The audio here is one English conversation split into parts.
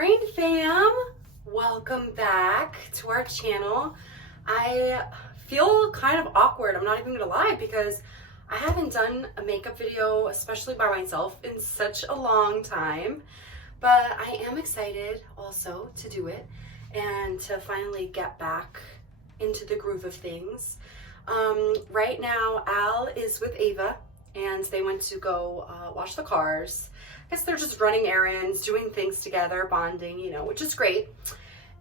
Rain fam, welcome back to our channel. I feel kind of awkward, I'm not even gonna lie, because I haven't done a makeup video, especially by myself, in such a long time. But I am excited also to do it and to finally get back into the groove of things. Right now, Al is with Ava and they went to go wash the cars. I guess they're just running errands, doing things together, bonding, you know, which is great.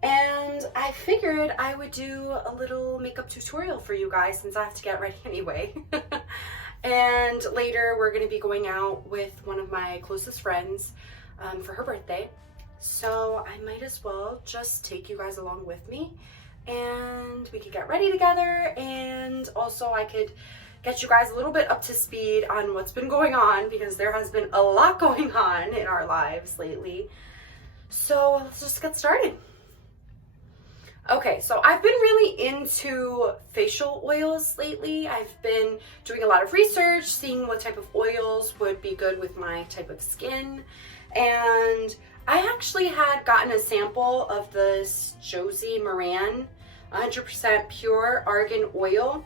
And I figured I would do a little makeup tutorial for you guys since I have to get ready anyway. And later we're going to be going out with one of my closest friends for her birthday. So I might as well just take you guys along with me and we could get ready together, and also I could get you guys a little bit up to speed on what's been going on, because there has been a lot going on in our lives lately. So let's just get started. Okay, so I've been really into facial oils lately. I've been doing a lot of research, seeing what type of oils would be good with my type of skin. And I actually had gotten a sample of this Josie Maran 100% pure argan oil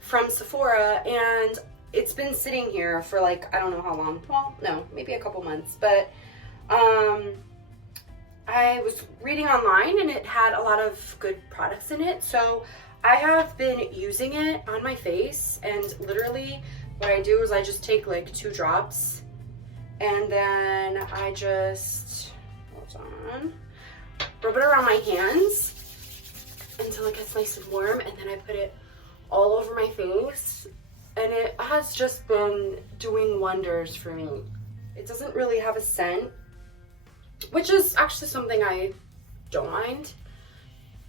from Sephora, and it's been sitting here for like, I don't know how long. Well, no, maybe a couple months, but I was reading online and it had a lot of good products in it. So I have been using it on my face, and literally what I do is I just take like 2 drops and then I just, rub it around my hands until it gets nice and warm, and then I put it all over my face, and it has just been doing wonders for me. It doesn't really have a scent, which is actually something I don't mind,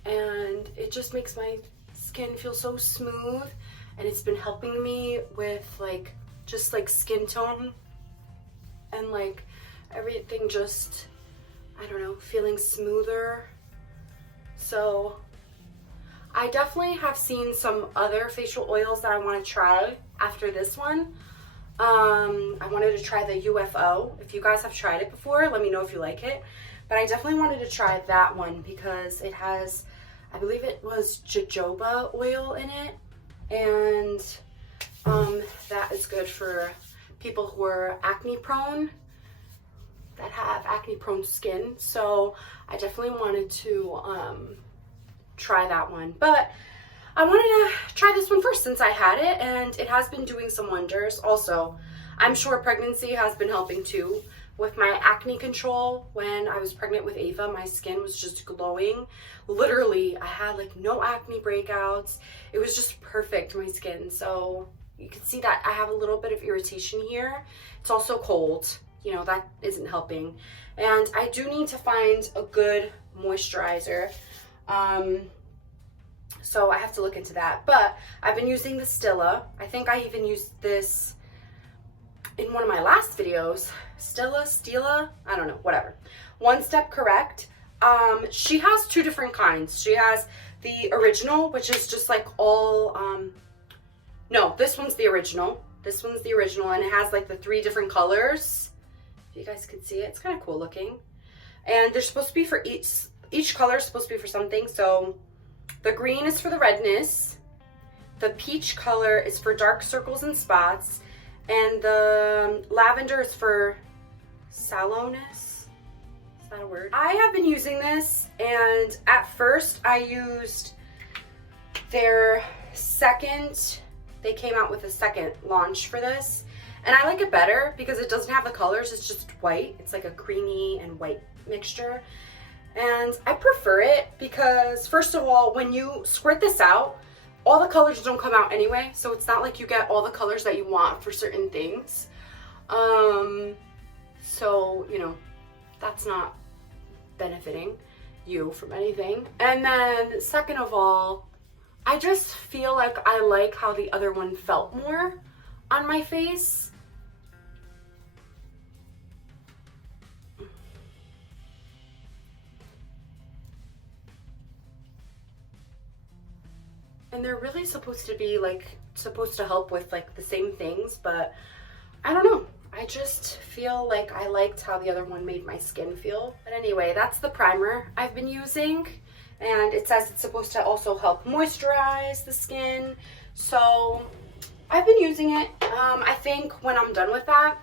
and it just makes my skin feel so smooth, and it's been helping me with like just like skin tone and like everything, just, I don't know, feeling smoother. So I definitely have seen some other facial oils that I want to try after this one. I wanted to try the UFO. If you guys have tried it before, let me know if you like it. But I definitely wanted to try that one because it has, I believe it was jojoba oil in it. And that is good for people who are acne prone, that have acne prone skin. So I definitely wanted to try that one, but I wanted to try this one first since I had it, and it has been doing some wonders. Also, I'm sure pregnancy has been helping too with my acne control. When I was pregnant with Ava, my skin was just glowing. Literally, I had like no acne breakouts. It was just perfect, my skin. So you can see that I have a little bit of irritation here. It's also cold, you know, that isn't helping. And I do need to find a good moisturizer. So I have to look into that, but I've been using the Stila. I think I even used this in one of my last videos. Stila, I don't know, whatever. One Step Correct. She has 2 different kinds. She has the original, which is just like all, no, this one's the original. This one's the original, and it has like the 3 different colors. If you guys could see it, it's kind of cool looking. And they're supposed to be for each color is supposed to be for something. So the green is for the redness, the peach color is for dark circles and spots, and the lavender is for sallowness. Is that a word? I have been using this, and at first I used their second, they came out with a second launch for this, and I like it better because it doesn't have the colors, it's just white. It's like a creamy and white mixture. And I prefer it because, first of all, when you squirt this out, all the colors don't come out anyway. So it's not like you get all the colors that you want for certain things. So, you know, that's not benefiting you from anything. And then second of all, I just feel like I like how the other one felt more on my face. And they're really supposed to be like, supposed to help with like the same things, but I don't know. I just feel like I liked how the other one made my skin feel. But anyway, that's the primer I've been using. And it says it's supposed to also help moisturize the skin. So I've been using it. I think when I'm done with that,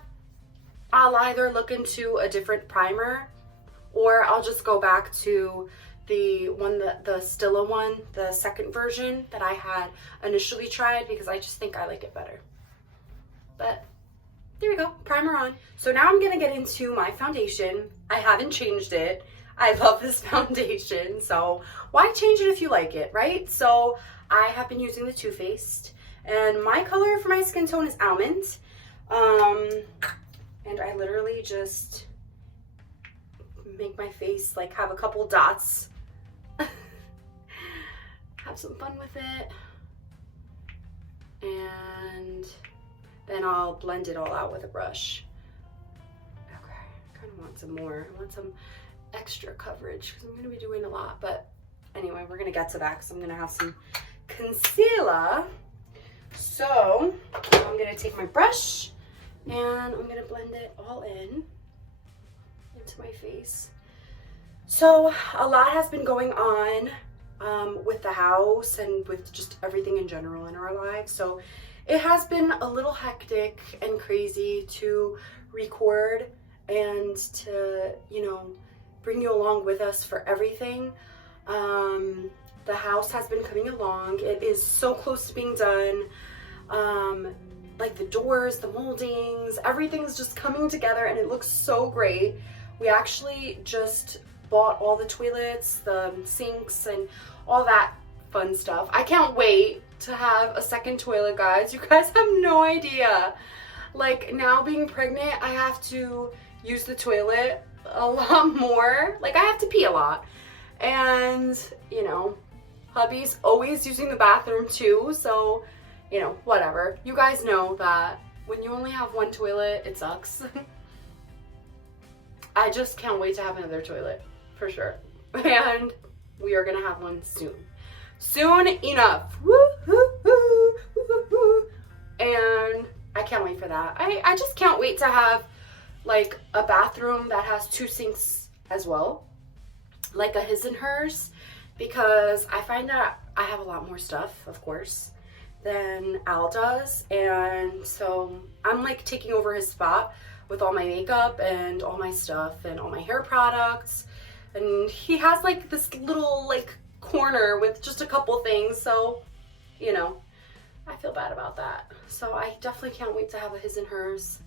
I'll either look into a different primer or I'll just go back to the one, the Stila one, the second version that I had initially tried, because I just think I like it better. But there we go, primer on. So now I'm gonna get into my foundation. I haven't changed it. I love this foundation, so why change it if you like it, right? So I have been using the Too Faced, and my color for my skin tone is Almond. And I literally just make my face like have a couple dots. Have some fun with it. And then I'll blend it all out with a brush. Okay, I kind of want some more. I want some extra coverage because I'm going to be doing a lot. But anyway, we're going to get to that because I'm going to have some concealer. So I'm going to take my brush and I'm going to blend it all into my face. So a lot has been going on with the house and with just everything in general in our lives. So it has been a little hectic and crazy to record and to, you know, bring you along with us for everything. The house has been coming along. It is so close to being done. Like the doors, the moldings, everything's just coming together and it looks so great. We actually just bought all the toilets, the sinks, and all that fun stuff. I can't wait to have a second toilet, guys. You guys have no idea. Like, now being pregnant, I have to use the toilet a lot more. Like, I have to pee a lot. And, you know, hubby's always using the bathroom too, so, you know, whatever. You guys know that when you only have one toilet, it sucks. I just can't wait to have another toilet, for sure. And we are gonna have one soon. Soon enough. Woo, woo, woo, woo, woo. And I can't wait for that. I just can't wait to have like a bathroom that has 2 sinks as well, like a his and hers, because I find that I have a lot more stuff, of course, than Al does. And so I'm like taking over his spot with all my makeup and all my stuff and all my hair products. And he has like this little like corner with just a couple things. So, you know, I feel bad about that. So I definitely can't wait to have a his and hers.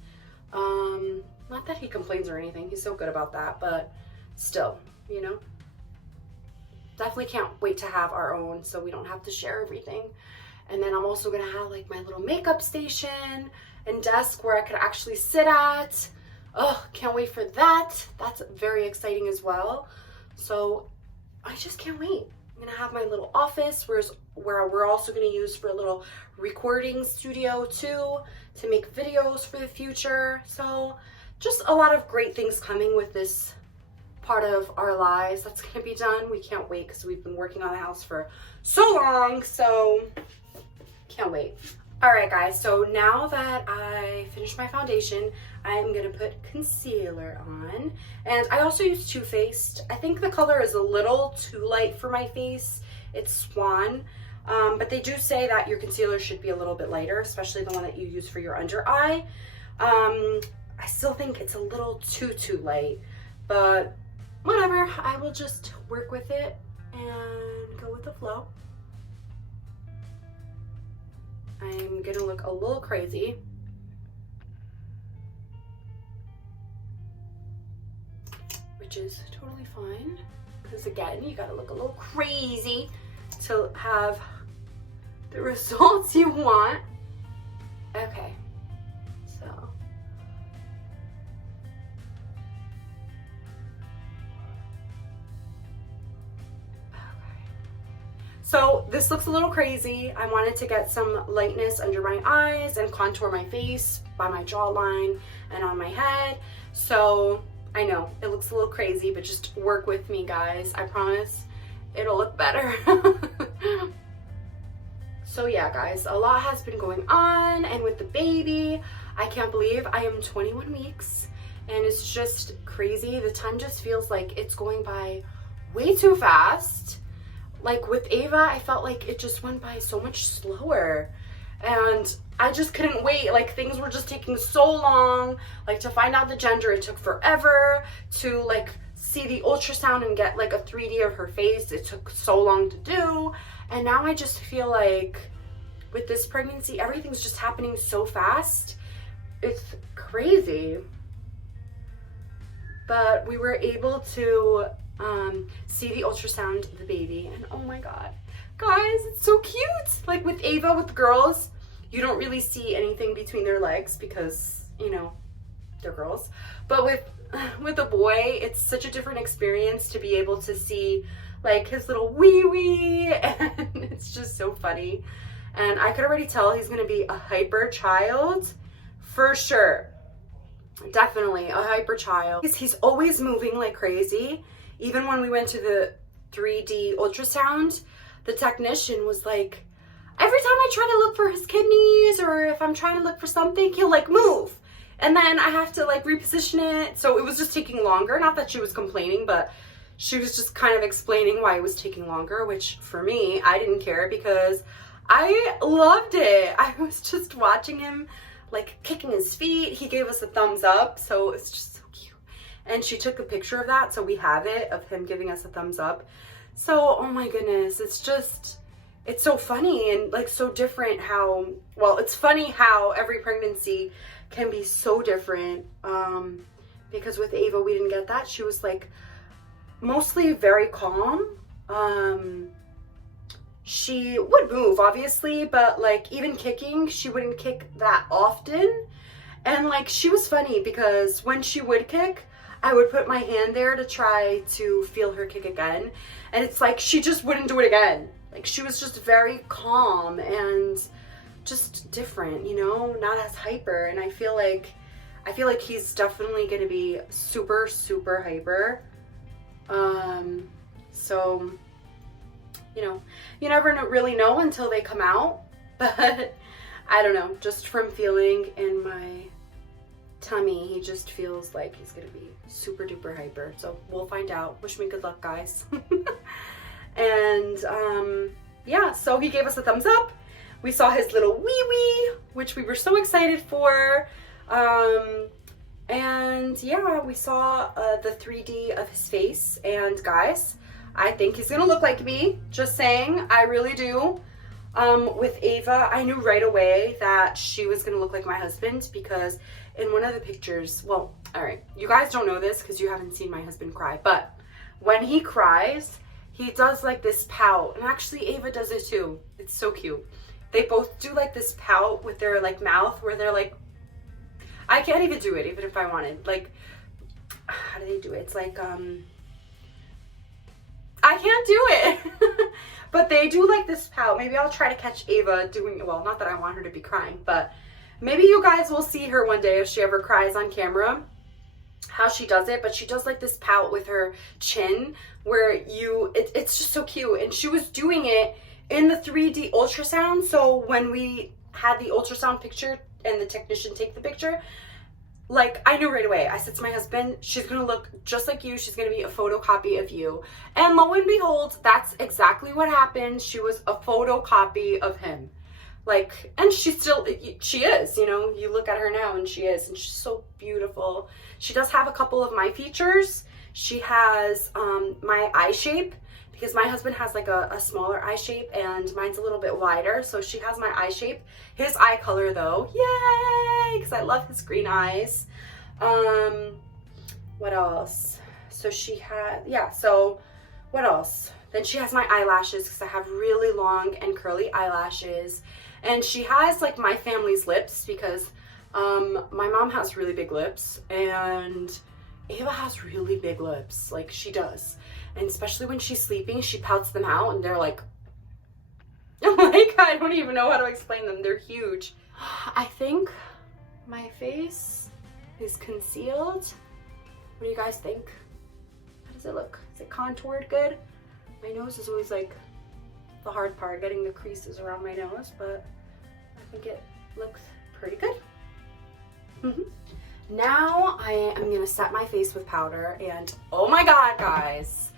Not that he complains or anything. He's so good about that, but still, you know, definitely can't wait to have our own so we don't have to share everything. And then I'm also gonna have like my little makeup station and desk where I could actually sit at. Oh, can't wait for that. That's very exciting as well. So I just can't wait. I'm gonna have my little office where we're also gonna use for a little recording studio too, to make videos for the future. So just a lot of great things coming with this part of our lives that's gonna be done. We can't wait because we've been working on the house for so long, so can't wait. All right, guys, so now that I finished my foundation, I'm gonna put concealer on. And I also use Too Faced. I think the color is a little too light for my face. It's Swan, but they do say that your concealer should be a little bit lighter, especially the one that you use for your under eye. I still think it's a little too light, but whatever. I will just work with it and go with the flow. I'm gonna look a little crazy. Which is totally fine, because again, you gotta look a little crazy to have the results you want. Okay, so. So this looks a little crazy. I wanted to get some lightness under my eyes and contour my face by my jawline and on my head. So I know it looks a little crazy, but just work with me, guys. I promise it'll look better. So yeah, guys, a lot has been going on, and with the baby, I can't believe I am 21 weeks and it's just crazy. The time just feels like it's going by way too fast. Like with Ava, I felt like it just went by so much slower and I just couldn't wait. Like things were just taking so long, like to find out the gender, it took forever. To like see the ultrasound and get like a 3D of her face, it took so long to do. And now I just feel like with this pregnancy, everything's just happening so fast. It's crazy. But we were able to see the ultrasound of the baby, and oh my god, guys, it's so cute. Like with Ava, with girls, you don't really see anything between their legs because, you know, they're girls. But with a boy, it's such a different experience to be able to see like his little wee wee, and it's just so funny. And I could already tell he's gonna be a hyper child for sure. Definitely a hyper child. He's always moving like crazy. Even when we went to the 3D ultrasound, the technician was like, every time I try to look for his kidneys or if I'm trying to look for something, he'll like move. And then I have to like reposition it. So it was just taking longer. Not that she was complaining, but she was just kind of explaining why it was taking longer, which for me, I didn't care because I loved it. I was just watching him like kicking his feet. He gave us a thumbs up. So it's just so cute. And she took a picture of that. So we have it of him giving us a thumbs up. So, oh my goodness, it's so funny and like so different how, well, it's funny how every pregnancy can be so different. Because with Ava, we didn't get that. She was like mostly very calm. She would move obviously, but like even kicking, she wouldn't kick that often. And like she was funny because when she would kick, I would put my hand there to try to feel her kick again. And it's like she just wouldn't do it again. Like she was just very calm and just different, you know, not as hyper. And I feel like he's definitely going to be super, super hyper. So, you know, you never really know until they come out, but I don't know, just from feeling in my tummy, he just feels like he's gonna be super duper hyper. So we'll find out. Wish me good luck, guys. And yeah, so he gave us a thumbs up. We saw his little wee wee, which we were so excited for. And yeah, we saw the 3D of his face, and guys, I think he's gonna look like me. Just saying, I really do. With Ava, I knew right away that she was gonna look like my husband because in one of the pictures, well, all right, you guys don't know this because you haven't seen my husband cry, but when he cries, he does like this pout, and actually Ava does it too. It's so cute. They both do like this pout with their like mouth where they're like, I can't even do it even if I wanted. Like, how do they do it? It's like, I can't do it. But they do like this pout. Maybe I'll try to catch Ava doing it. Well, not that I want her to be crying, but maybe you guys will see her one day if she ever cries on camera, how she does it. But she does like this pout with her chin where it's just so cute. And she was doing it in the 3D ultrasound. So when we had the ultrasound picture and the technician take the picture, like, I knew right away. I said to my husband, she's gonna look just like you. She's gonna be a photocopy of you. And lo and behold, that's exactly what happened. She was a photocopy of him. Like, and she is, you know, you look at her now and she is, and she's so beautiful. She does have a couple of my features. She has my eye shape, because my husband has like a smaller eye shape and mine's a little bit wider. So she has my eye shape. His eye color though, yay, because I love his green eyes. What else? So she had, yeah, so what else? Then she has my eyelashes because I have really long and curly eyelashes. And she has like my family's lips because my mom has really big lips and Ava has really big lips, like she does. And especially when she's sleeping, she pouts them out and they're like I don't even know how to explain them. They're huge. I think my face is concealed. What do you guys think? How does it look? Is it contoured good? My nose is always like the hard part, getting the creases around my nose, but I think it looks pretty good. Now I am gonna set my face with powder, and oh my god, guys,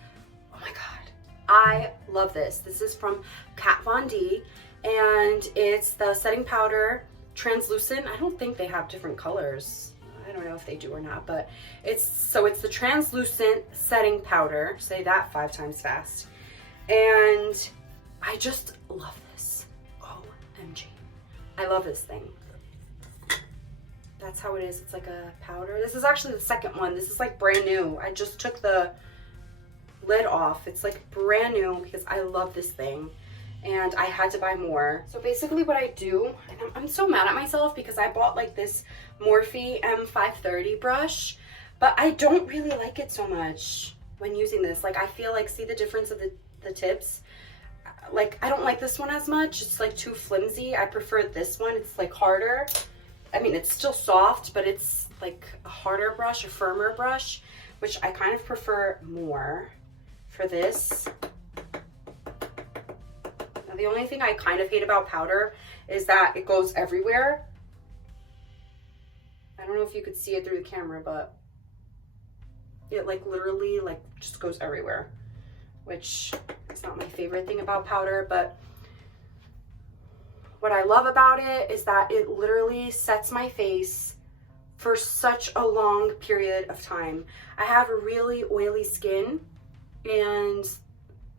oh my god, I love this. This is from Kat Von D, and it's the setting powder, translucent. I don't think they have different colors. I don't know if they do or not, but it's the translucent setting powder. Say that 5 times fast. And I just love this. OMG. I love this thing. That's how it is. It's like a powder. This is actually the second one. This is like brand new. I just took the lid off. It's like brand new because I love this thing and I had to buy more. So basically what I do, and I'm so mad at myself because I bought like this Morphe M530 brush, but I don't really like it so much when using this. Like I feel like, see the difference of the tips? Like I don't like this one as much. It's like too flimsy. I prefer this one. It's like harder. I mean, it's still soft, but it's like a harder brush, a firmer brush, which I kind of prefer more for this. Now, the only thing I kind of hate about powder is that it goes everywhere. I don't know if you could see it through the camera, but it like literally like just goes everywhere, which is not my favorite thing about powder, but what I love about it is that it literally sets my face for such a long period of time. I have a really oily skin, and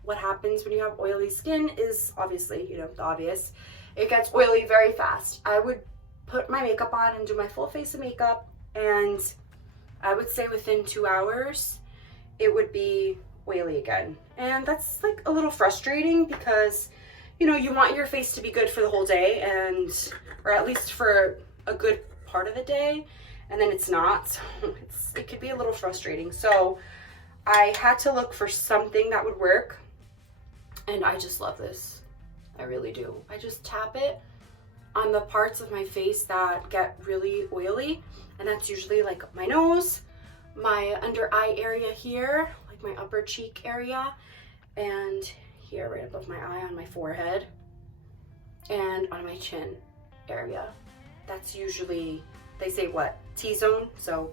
what happens when you have oily skin is obviously, you know, the obvious. It gets oily very fast. I would put my makeup on and do my full face of makeup, and I would say within 2 hours, it would be oily again. And that's like a little frustrating because, you know, you want your face to be good for the whole day, and or at least for a good part of the day, and then it's not. So it could be a little frustrating. So I had to look for something that would work, and I just love this. I really do. I just tap it on the parts of my face that get really oily, and that's usually like my nose, my under eye area here, like my upper cheek area, and here right above my eye on my forehead, and on my chin area. That's usually, they say what, T-zone? So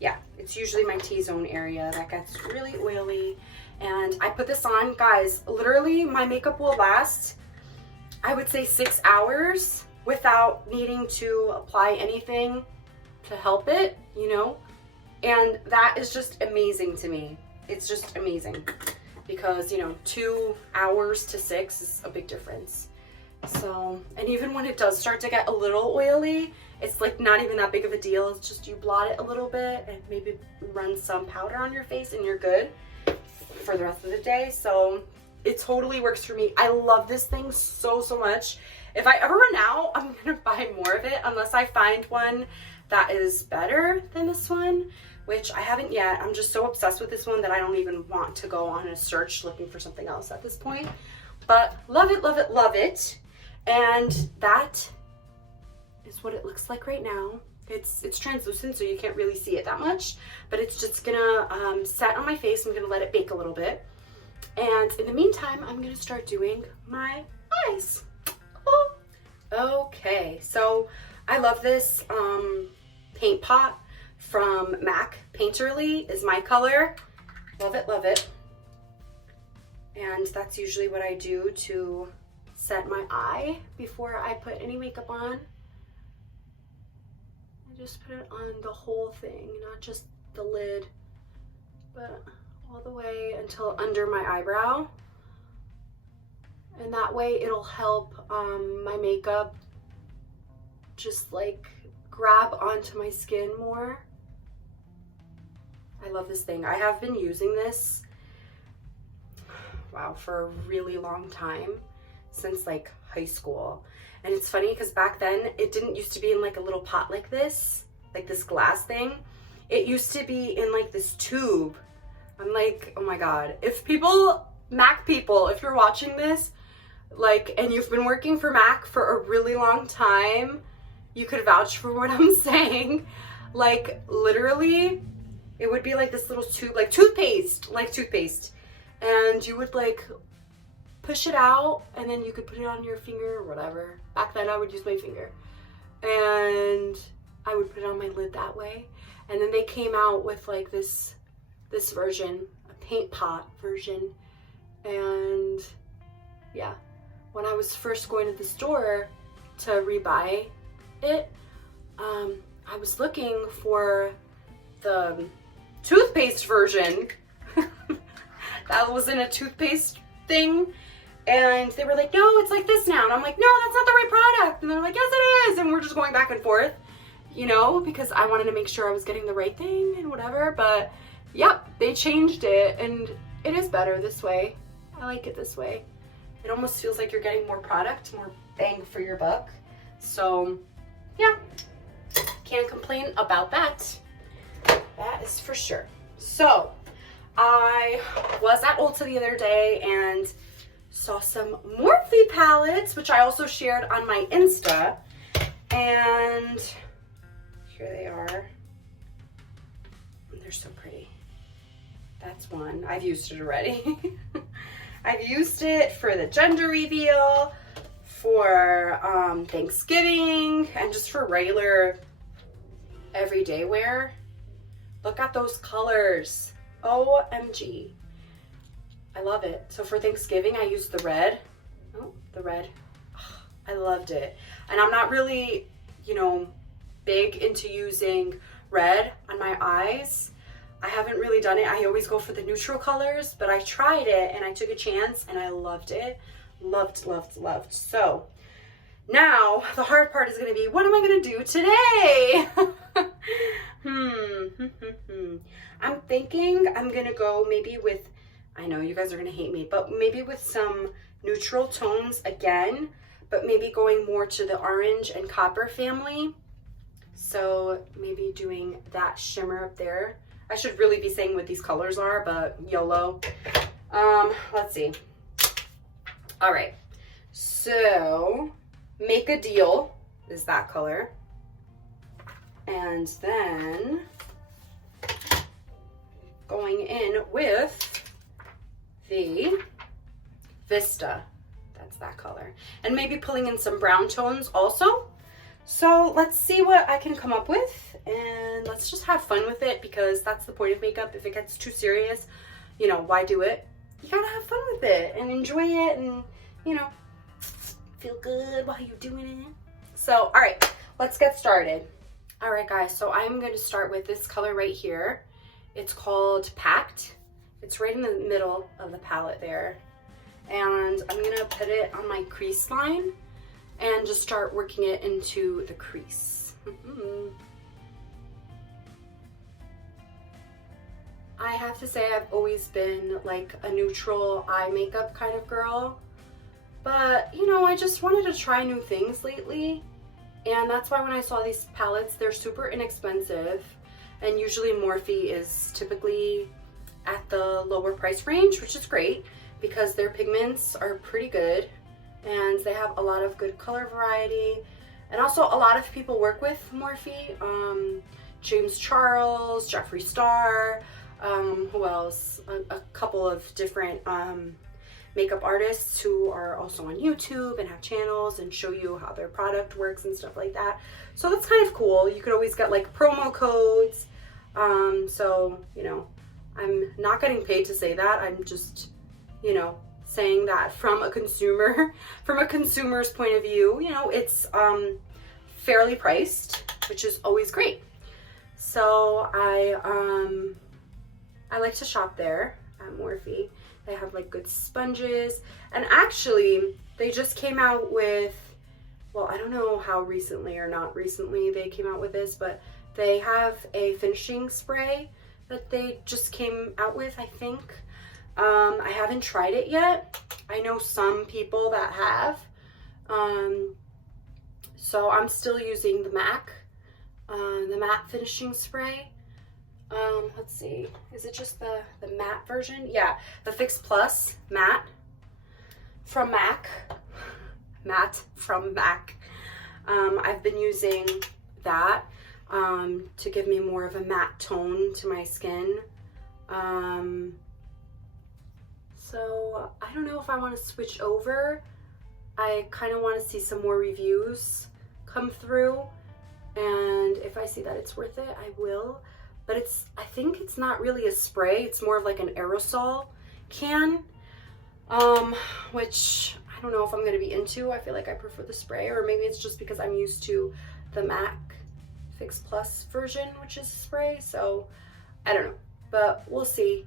yeah, it's usually my T-zone area that gets really oily. And I put this on, guys, literally my makeup will last, I would say 6 hours without needing to apply anything to help it, you know? And that is just amazing to me. It's just amazing. Because, you know, 2 hours to 6 is a big difference. So, and even when it does start to get a little oily, it's like not even that big of a deal. It's just you blot it a little bit and maybe run some powder on your face and you're good for the rest of the day. So it totally works for me. I love this thing so, so much. If I ever run out, I'm gonna buy more of it unless I find one that is better than this one, which I haven't yet. I'm just so obsessed with this one that I don't even want to go on a search looking for something else at this point. But love it, love it, love it. And that is what it looks like right now. It's translucent, so you can't really see it that much, but it's just gonna set on my face. I'm gonna let it bake a little bit. And in the meantime, I'm gonna start doing my eyes. Oh. Okay, so I love this paint pot from MAC. Painterly is my color. Love it, love it. And that's usually what I do to set my eye before I put any makeup on. I just put it on the whole thing, not just the lid, but all the way until under my eyebrow. And that way it'll help my makeup just like grab onto my skin more. I love this thing. I have been using this, wow, for a really long time, since like high school. And it's funny because back then it didn't used to be in like a little pot like this glass thing. It used to be in like this tube. I'm like, oh my God, if people, MAC people, if you're watching this, like, and you've been working for MAC for a really long time, you could vouch for what I'm saying. Like literally, it would be like this little tube, like toothpaste, and you would like push it out and then you could put it on your finger or whatever. Back then I would use my finger, and I would put it on my lid that way. And then they came out with like this version, a paint pot version. And yeah, when I was first going to the store to rebuy it, I was looking for the toothpaste version that was in a toothpaste thing, and they were like, no, it's like this now, and I'm like, no, that's not the right product, and they're like, yes it is, and we're just going back and forth, you know, because I wanted to make sure I was getting the right thing and whatever. But yep, they changed it and it is better this way. I like it this way. It almost feels like you're getting more product, more bang for your buck. So yeah, can't complain about that. That is for sure. So I was at Ulta the other day and saw some Morphe palettes, which I also shared on my Insta. And here they are. They're so pretty. That's one. I've used it already. I've used it for the gender reveal, for Thanksgiving, and just for regular everyday wear. Look at those colors. OMG. I love it. So for Thanksgiving, I used the red. Oh, the red. Oh, I loved it. And I'm not really, you know, big into using red on my eyes. I haven't really done it. I always go for the neutral colors, but I tried it and I took a chance and I loved it. Loved, loved, loved. So now the hard part is going to be, what am I going to do today? I'm thinking I'm going to go maybe with, I know you guys are going to hate me, but maybe with some neutral tones again, but maybe going more to the orange and copper family. So maybe doing that shimmer up there. I should really be saying what these colors are, but YOLO. Let's see. All right. So Make a Deal is that color. And then going in with the Vista. That's that color. And maybe pulling in some brown tones also. So let's see what I can come up with, and let's just have fun with it, because that's the point of makeup. If it gets too serious, you know, why do it? You gotta have fun with it and enjoy it and, you know, feel good while you're doing it. So, all right, let's get started. All right, guys, so I'm going to start with this color right here. It's called Packed. It's right in the middle of the palette there. And I'm going to put it on my crease line and just start working it into the crease. I have to say I've always been like a neutral eye makeup kind of girl, but you know, I just wanted to try new things lately, and that's why when I saw these palettes, they're super inexpensive, and usually Morphe is typically at the lower price range, which is great because their pigments are pretty good and they have a lot of good color variety. And also a lot of people work with Morphe, James Charles, Jeffree Star, who else? A couple of different makeup artists who are also on YouTube and have channels and show you how their product works and stuff like that. So that's kind of cool. You could always get like promo codes. So, you know, I'm not getting paid to say that. I'm just, you know, saying that from a consumer, from a consumer's point of view. You know, it's fairly priced, which is always great. So I like to shop there at Morphe. They have like good sponges, and actually they just came out with, well, I don't know how recently or not recently they came out with this, but they have a finishing spray that they just came out with, I think. I haven't tried it yet. I know some people that have. So I'm still using the MAC, the matte finishing spray. Let's see, is it just the matte version? Yeah, the Fix Plus matte from MAC. Matte from MAC. I've been using that to give me more of a matte tone to my skin. So I don't know if I want to switch over. I kind of want to see some more reviews come through and if I see that it's worth it, I will. But I think it's not really a spray, it's more of like an aerosol can, which I don't know if I'm gonna be into. I feel like I prefer the spray, or maybe it's just because I'm used to the MAC Fix Plus version, which is spray, so I don't know. But we'll see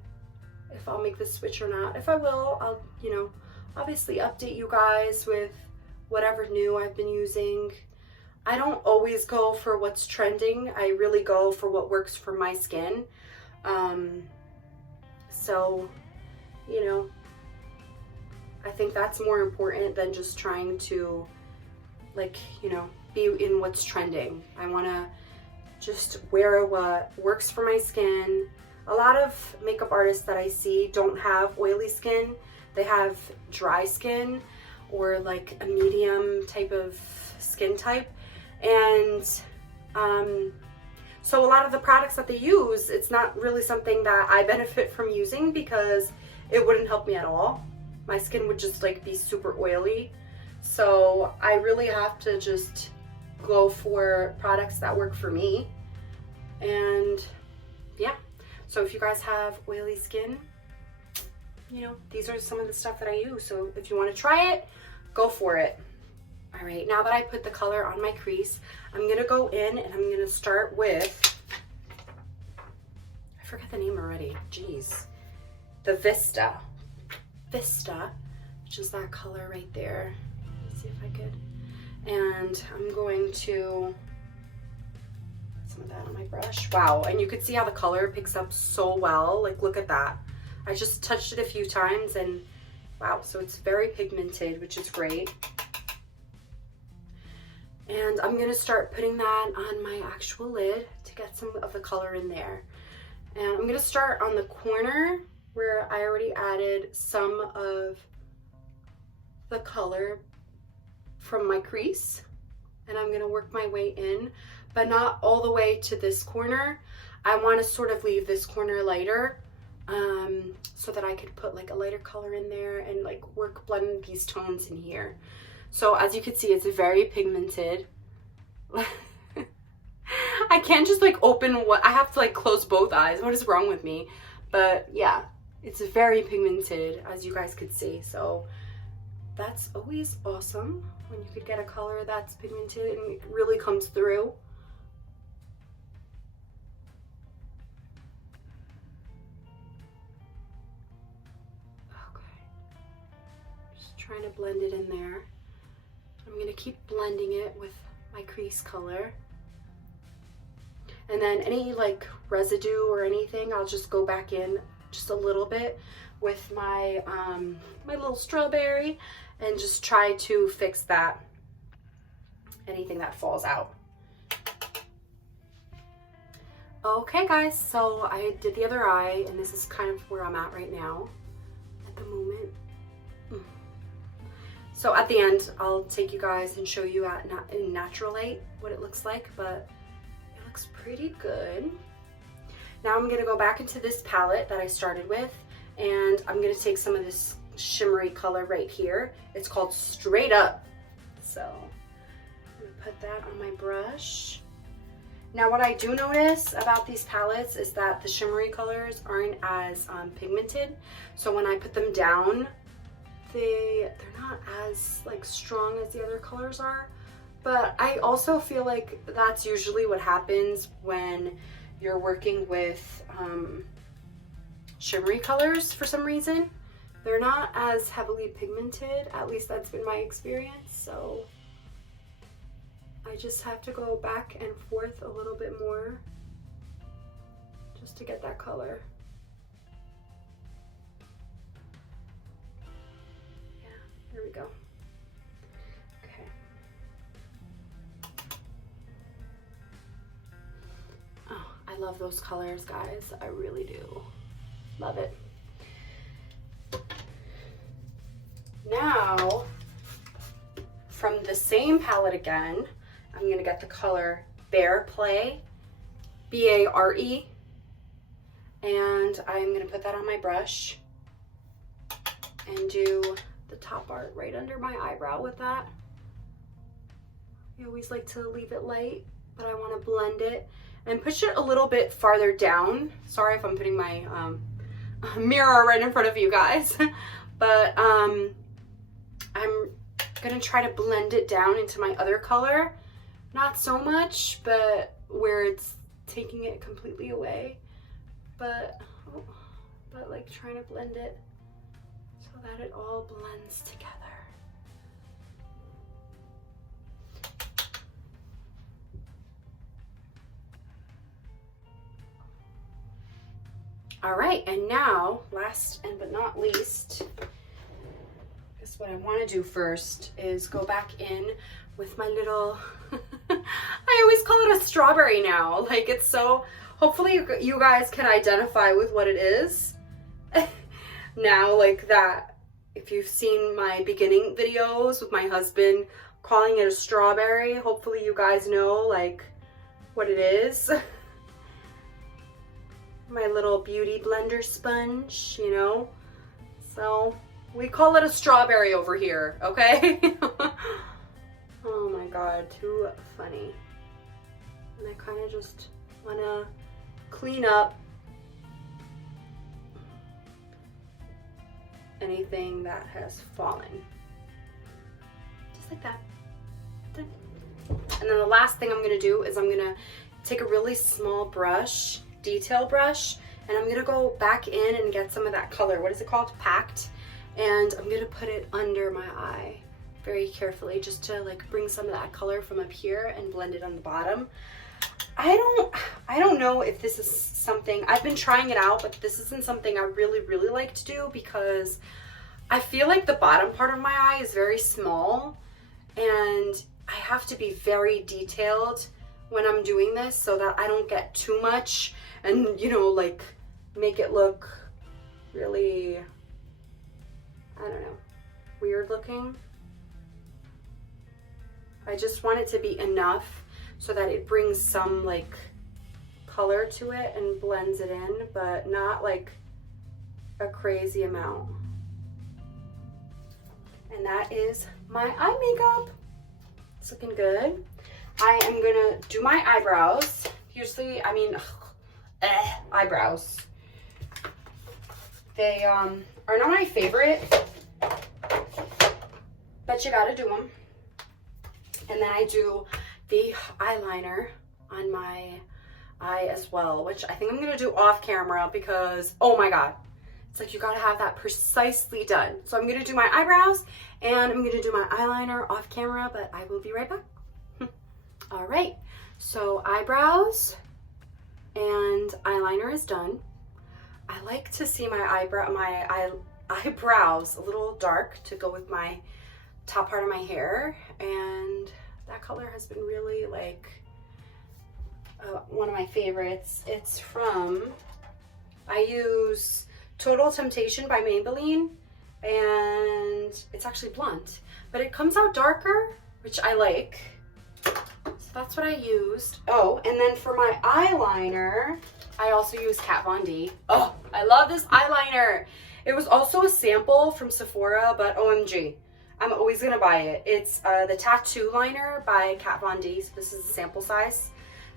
if I'll make the switch or not. If I will, I'll, you know, obviously update you guys with whatever new I've been using. I don't always go for what's trending. I really go for what works for my skin. So, you know, I think that's more important than just trying to, like, you know, be in what's trending. I want to just wear what works for my skin. A lot of makeup artists that I see don't have oily skin. They have dry skin or like a medium type of skin type. And so a lot of the products that they use, it's not really something that I benefit from using because it wouldn't help me at all. My skin would just like be super oily. So I really have to just go for products that work for me. And yeah, so if you guys have oily skin, you know, these are some of the stuff that I use. So if you want to try it, go for it. All right, now that I put the color on my crease, I'm gonna go in and I'm gonna start with, I forgot the name already, jeez. The Vista, which is that color right there. Let's see if I could. And I'm going to put some of that on my brush. Wow, and you could see how the color picks up so well. Like, look at that. I just touched it a few times and wow, so it's very pigmented, which is great. And I'm gonna start putting that on my actual lid to get some of the color in there. And I'm gonna start on the corner where I already added some of the color from my crease. And I'm gonna work my way in, but not all the way to this corner. I wanna sort of leave this corner lighter so that I could put like a lighter color in there and like blend these tones in here. So as you can see, it's very pigmented. I can't just like open I have to like close both eyes. What is wrong with me? But yeah, it's very pigmented, as you guys could see. So that's always awesome when you could get a color that's pigmented and it really comes through. Okay, just trying to blend it in there. I'm gonna keep blending it with my crease color. And then any like residue or anything, I'll just go back in just a little bit with my, my little strawberry and just try to fix that, anything that falls out. Okay guys, so I did the other eye and this is kind of where I'm at right now at the moment. So at the end, I'll take you guys and show you in natural light what it looks like, but it looks pretty good. Now I'm gonna go back into this palette that I started with, and I'm gonna take some of this shimmery color right here. It's called Straight Up. So I'm gonna put that on my brush. Now what I do notice about these palettes is that the shimmery colors aren't as pigmented. So when I put them down, they're not as like strong as the other colors are. But I also feel like that's usually what happens when you're working with shimmery colors for some reason. They're not as heavily pigmented, at least that's been my experience. So I just have to go back and forth a little bit more just to get that color. Yeah, there we go. Okay. Oh, I love those colors, guys. I really do. Love it. Now, from the same palette again, I'm gonna get the color Bare Play, B-A-R-E, and I'm gonna put that on my brush and do the top part right under my eyebrow with that. I always like to leave it light but I want to blend it and push it a little bit farther down. Sorry if I'm putting my mirror right in front of you guys, but I'm gonna try to blend it down into my other color. Not so much, but where it's taking it completely away, but like trying to blend it so that it all blends together. All right, and now, last and but not least, I guess what I want to do first is go back in with my little, I always call it a strawberry now. Like, it's so, hopefully you guys can identify with what it is. Now, like that, if you've seen my beginning videos with my husband calling it a strawberry, hopefully you guys know, like, what it is. My little beauty blender sponge, you know? So, we call it a strawberry over here, okay? Oh my god, too funny. And I kind of just want to clean up anything that has fallen. Just like that. And then the last thing I'm going to do is I'm going to take a really small brush, detail brush, and I'm going to go back in and get some of that color. What is it called? Packed. And I'm going to put it under my eye very carefully, just to like bring some of that color from up here and blend it on the bottom. I don't know if this is something, I've been trying it out, but this isn't something I really like to do because I feel like the bottom part of my eye is very small and I have to be very detailed when I'm doing this so that I don't get too much and, you know, like make it look really, I don't know, weird looking. I just want it to be enough so that it brings some like color to it and blends it in, but not like a crazy amount. And that is my eye makeup. It's looking good. I am gonna do my eyebrows. Usually, I mean, eyebrows. They are not my favorite, but you gotta do them. And then I do the eyeliner on my eye as well, which I think I'm gonna do off camera because, oh my god, it's like you gotta have that precisely done. So I'm gonna do my eyebrows and I'm gonna do my eyeliner off camera, but I will be right back. All right, so eyebrows and eyeliner is done. I like to see my eyebrows a little dark to go with my top part of my hair, and that color has been really like one of my favorites. It's from, I use Total Temptation by Maybelline, and it's actually blunt, but it comes out darker, which I like. So that's what I used. Oh, and then for my eyeliner, I also use Kat Von D. Oh, I love this eyeliner. It was also a sample from Sephora, but OMG, I'm always gonna buy it. It's the Tattoo Liner by Kat Von D. So this is the sample size.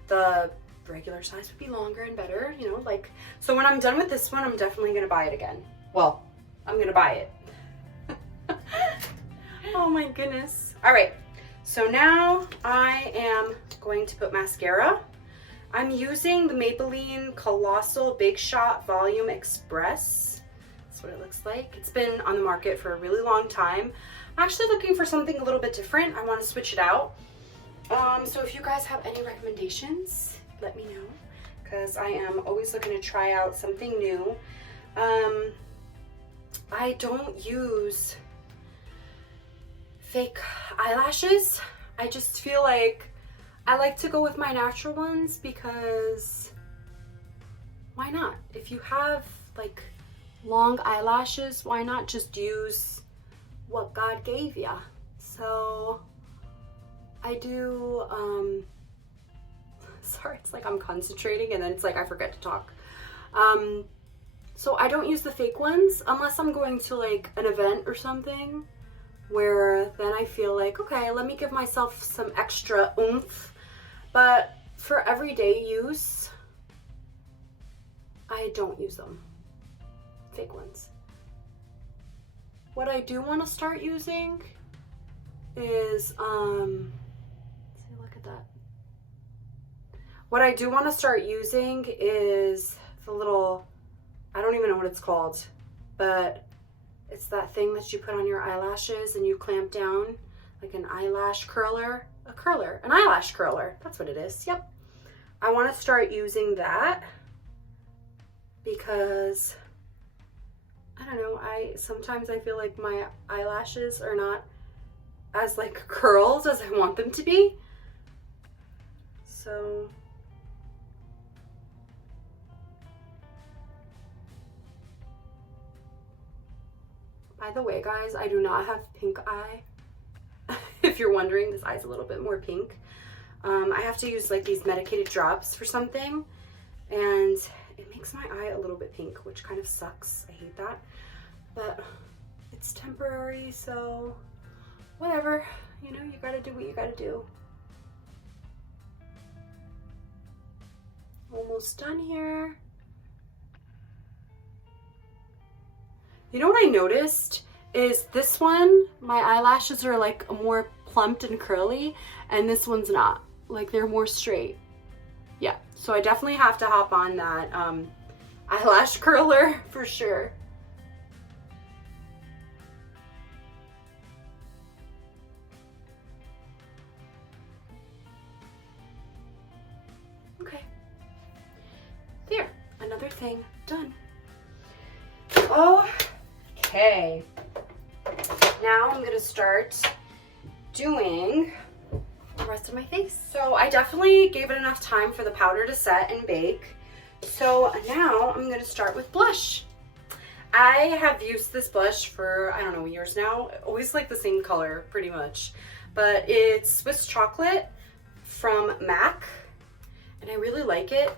The regular size would be longer and better, you know, like, so when I'm done with this one, I'm definitely gonna buy it again. Well, I'm gonna buy it. Oh my goodness. All right, so now I am going to put mascara. I'm using the Maybelline Colossal Big Shot Volume Express. That's what it looks like. It's been on the market for a really long time. I'm actually looking for something a little bit different. I want to switch it out. So if you guys have any recommendations, let me know, because I am always looking to try out something new. I don't use fake eyelashes. I just feel like I like to go with my natural ones because why not? If you have like long eyelashes, why not just use what God gave ya? So I do, sorry, it's like I'm concentrating and then it's like I forget to talk. So I don't use the fake ones unless I'm going to like an event or something, where then I feel like, okay, let me give myself some extra oomph But for everyday use, I don't use them. Fake ones. What I do want to start using is, see, look at that. What I do want to start using is the little, I don't even know what it's called, but it's that thing that you put on your eyelashes and you clamp down, like an eyelash curler, an eyelash curler. That's what it is. Yep. I want to start using that because I don't know, sometimes I feel like my eyelashes are not as like curled as I want them to be. So by the way, guys, I do not have pink eye. If you're wondering, this eye's a little bit more pink. I have to use like these medicated drops for something, and it makes my eye a little bit pink, which kind of sucks. I hate that, but it's temporary, so whatever. You know, you gotta do what you gotta do. Almost done here. You know what I noticed is this one, my eyelashes are like more plumped and curly, and this one's not. Like they're more straight. Yeah, so I definitely have to hop on that eyelash curler for sure. Okay. There, another thing done. Okay. Now I'm gonna start doing the rest of my face. So I definitely gave it enough time for the powder to set and bake. So now I'm gonna start with blush. I have used this blush for, I don't know, years now. Always like the same color, pretty much. But it's Swiss Chocolate from MAC, and I really like it,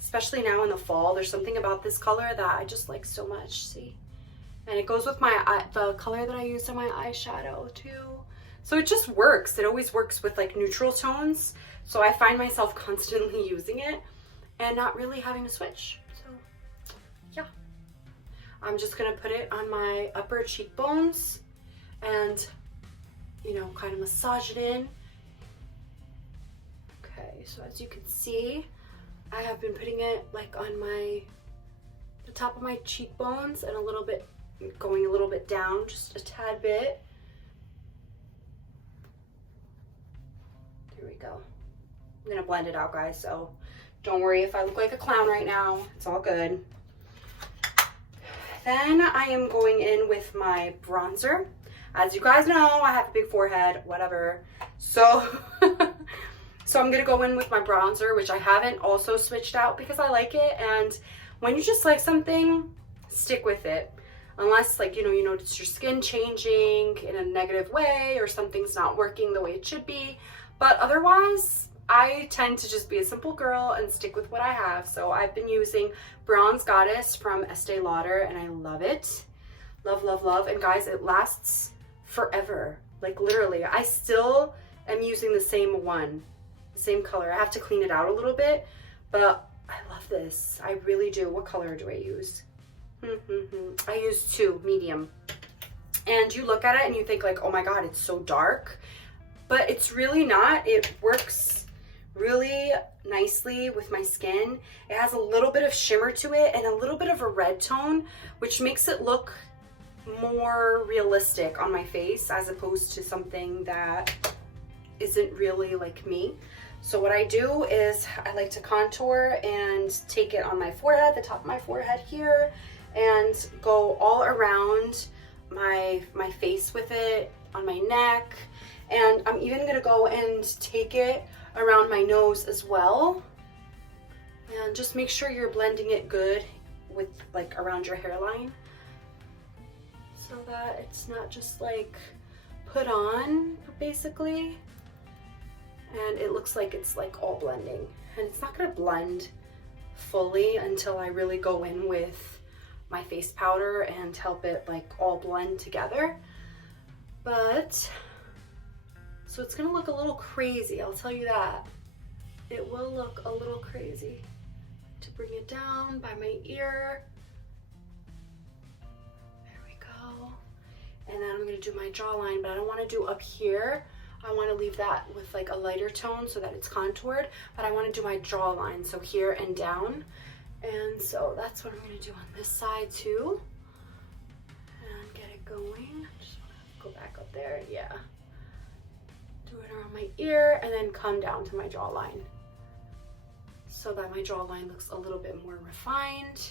especially now in the fall. There's something about this color that I just like so much, see? And it goes with the color that I used on my eyeshadow too. So it just works. It always works with like neutral tones. So I find myself constantly using it and not really having to switch. So yeah, I'm just gonna put it on my upper cheekbones and, you know, kind of massage it in. Okay, so as you can see, I have been putting it like on the top of my cheekbones and a little bit, going a little bit down, just a tad bit. There we go. I'm gonna blend it out, guys, so don't worry if I look like a clown right now. It's all good. Then I am going in with my bronzer. As you guys know, I have a big forehead, whatever. So, so I'm gonna go in with my bronzer, which I haven't also switched out because I like it. And when you just like something, stick with it. Unless, like, you notice your skin changing in a negative way or something's not working the way it should be. But otherwise, I tend to just be a simple girl and stick with what I have. So I've been using Bronze Goddess from Estee Lauder, and I love it. Love, love, love. And guys, it lasts forever. Like, literally. I still am using the same one, the same color. I have to clean it out a little bit, but I love this. I really do. What color do I use? I use 2, medium. And you look at it and you think like, oh my God, it's so dark. But it's really not. It works really nicely with my skin. It has a little bit of shimmer to it and a little bit of a red tone, which makes it look more realistic on my face as opposed to something that isn't really like me. So what I do is I like to contour and take it on my forehead, the top of my forehead here, and go all around my face with it, on my neck. And I'm even gonna go and take it around my nose as well. And just make sure you're blending it good with like around your hairline, so that it's not just like put on basically. And it looks like it's like all blending. And it's not gonna blend fully until I really go in with my face powder and help it like all blend together. But so it's gonna look a little crazy, I'll tell you that. it will look a little crazy. To bring it down by my ear. There we go. And then I'm gonna do my jawline, but I don't wanna do up here. I wanna leave that with like a lighter tone so that it's contoured, but I wanna do my jawline, so here and down. And so that's what I'm gonna do on this side too. And get it going. Just wanna go back up there, yeah. Do it around my ear and then come down to my jawline, so that my jawline looks a little bit more refined.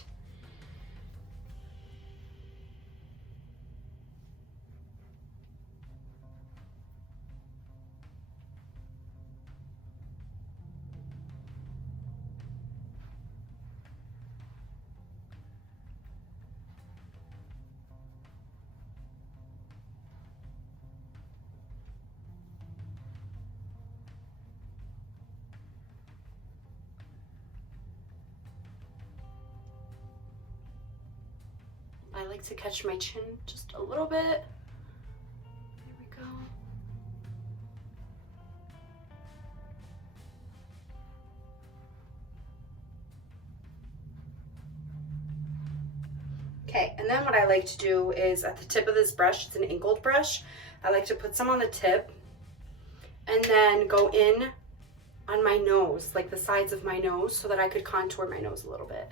I like to catch my chin just a little bit. There we go. Okay, and then what I like to do is at the tip of this brush, it's an angled brush, I like to put some on the tip and then go in on my nose, like the sides of my nose, so that I could contour my nose a little bit.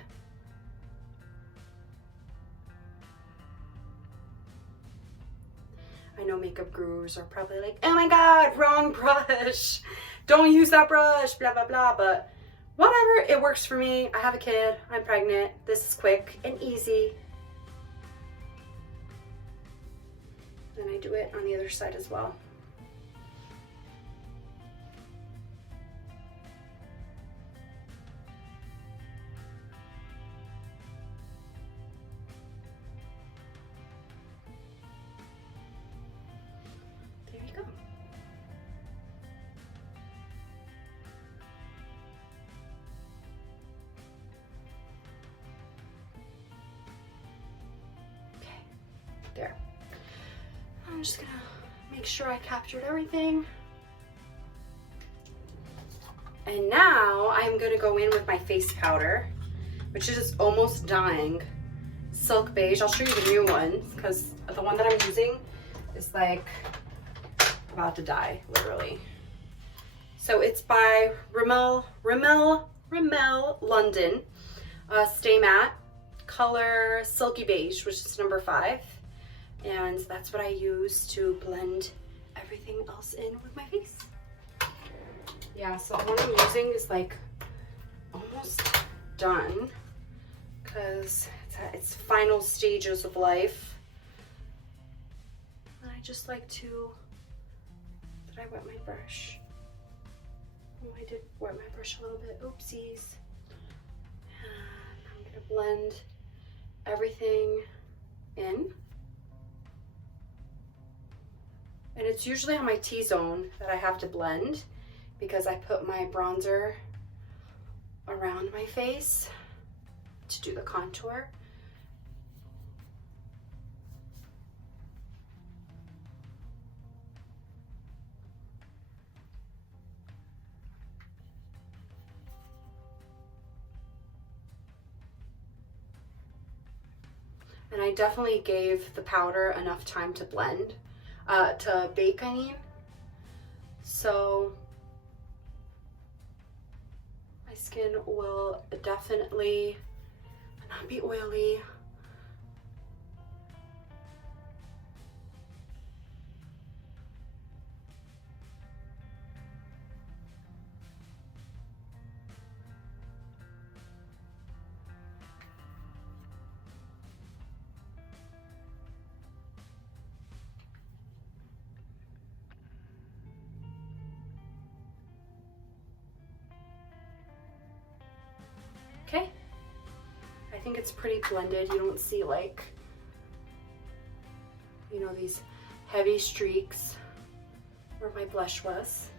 I know makeup gurus are probably like, oh my God, wrong brush. Don't use that brush, blah, blah, blah. But whatever, it works for me. I have a kid, I'm pregnant. This is quick and easy. Then I do it on the other side as well. There. I'm just gonna make sure I captured everything. And now I'm gonna go in with my face powder, which is almost dying. Silk Beige. I'll show you the new one because the one that I'm using is like about to die, literally. So it's by Rimmel London. Stay Matte, color Silky Beige, which is number 5. And that's what I use to blend everything else in with my face. Yeah, so the one I'm using is like almost done because it's at its final stages of life. And I just like to, did I wet my brush? Oh, I did wet my brush a little bit, oopsies. And I'm gonna blend everything in. And it's usually on my T-zone that I have to blend because I put my bronzer around my face to do the contour. And I definitely gave the powder enough time to blend. To bake, I mean. So my skin will definitely not be oily. Okay, I think it's pretty blended. You don't see like, you know, these heavy streaks where my blush was.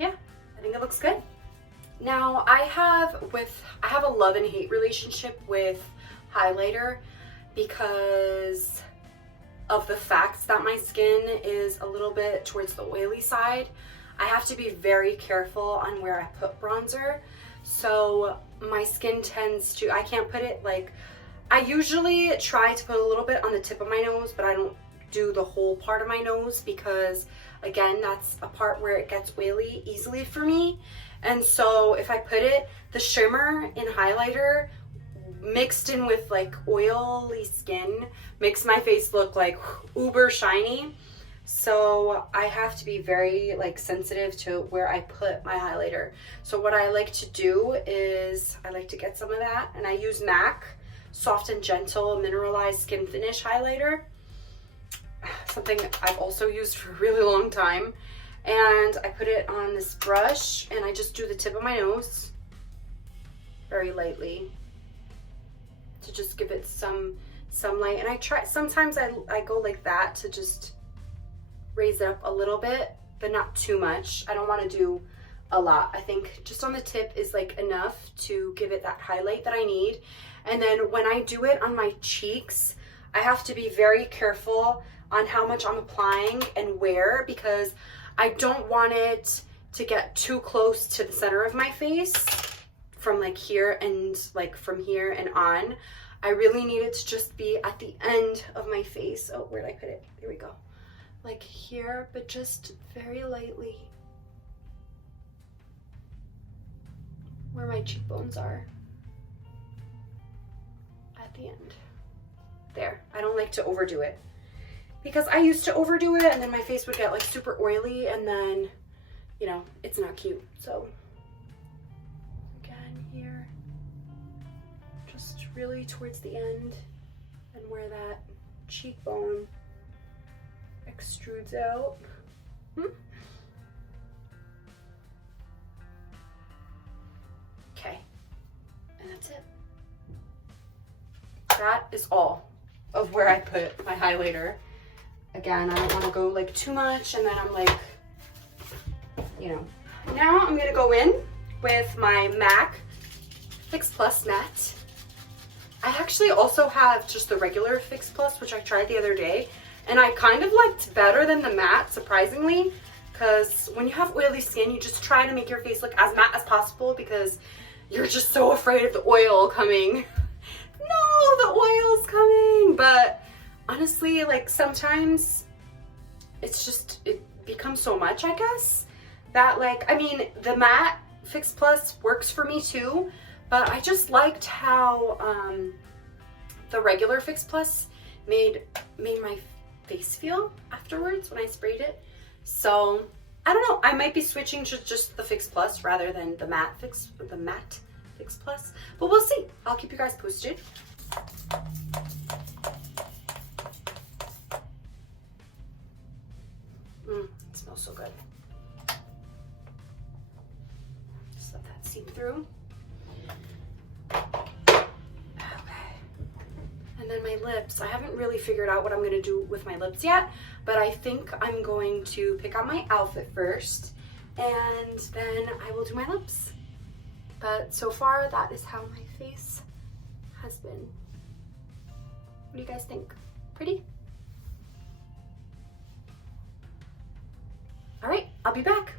Yeah, I think it looks good. Now I have a love and hate relationship with highlighter because of the fact that my skin is a little bit towards the oily side. I have to be very careful on where I put bronzer. So my skin tends to, I can't put it like, I usually try to put a little bit on the tip of my nose, but I don't do the whole part of my nose because, again, that's a part where it gets oily easily for me. And so if I put it, the shimmer in highlighter mixed in with like oily skin makes my face look like uber shiny. So I have to be very like sensitive to where I put my highlighter. So what I like to do is I like to get some of that, and I use MAC Soft and Gentle Mineralized Skinfinish Highlighter, something I've also used for a really long time. And I put it on this brush, and I just do the tip of my nose very lightly to just give it some light. And I try, sometimes I go like that to just raise it up a little bit, but not too much. I don't want to do a lot. I think just on the tip is like enough to give it that highlight that I need. And then when I do it on my cheeks, I have to be very careful on how much I'm applying and where, because I don't want it to get too close to the center of my face from like here and like from here and on. I really need it to just be at the end of my face. Oh, where did I put it? Here we go. Like here, but just very lightly where my cheekbones are at the end. There. I don't like to overdo it because I used to overdo it and then my face would get like super oily and then, you know, it's not cute. So again here, just really towards the end and where that cheekbone extrudes out. Okay, and that's it. That is all of where I put my highlighter. Again, I don't want to go like too much and then I'm like, you know. Now I'm gonna go in with my MAC Fix Plus Matte. I actually also have just the regular Fix Plus, which I tried the other day, and I kind of liked better than the matte, surprisingly, because when you have oily skin, you just try to make your face look as matte as possible because you're just so afraid of the oil coming. No, the oil's coming. But honestly, like sometimes it's just, it becomes so much, I guess, that like, I mean, the matte Fix Plus works for me too, but I just liked how the regular Fix Plus made my face feel afterwards when I sprayed it. So I don't know, I might be switching to just the Fix Plus rather than the matte Fix Plus, but we'll see. I'll keep you guys posted. It smells so good. Just let that seep through. And then my lips, I haven't really figured out what I'm gonna do with my lips yet, but I think I'm going to pick out my outfit first and then I will do my lips. But so far, that is how my face has been. What do you guys think? Pretty? All right, I'll be back.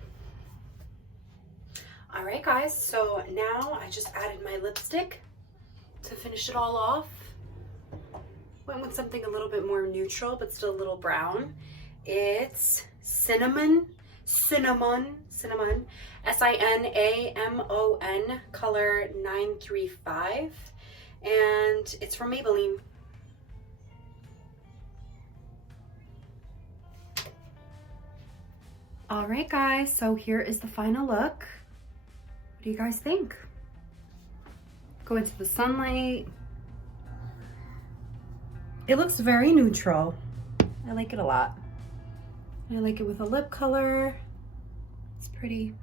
All right, guys, so now I just added my lipstick to finish it all off. Went with something a little bit more neutral, but still a little brown. It's Cinnamon, S-I-N-A-M-O-N, color 935, and it's from Maybelline. All right, guys, so here is the final look. What do you guys think? Go into the sunlight. It looks very neutral. I like it a lot. I like it with a lip color. It's pretty.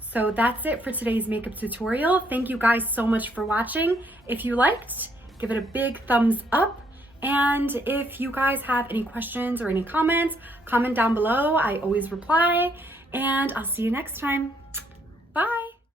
So that's it for today's makeup tutorial. Thank you guys so much for watching. If you liked, give it a big thumbs up. And if you guys have any questions or any comments, comment down below. I always reply, and I'll see you next time. Bye.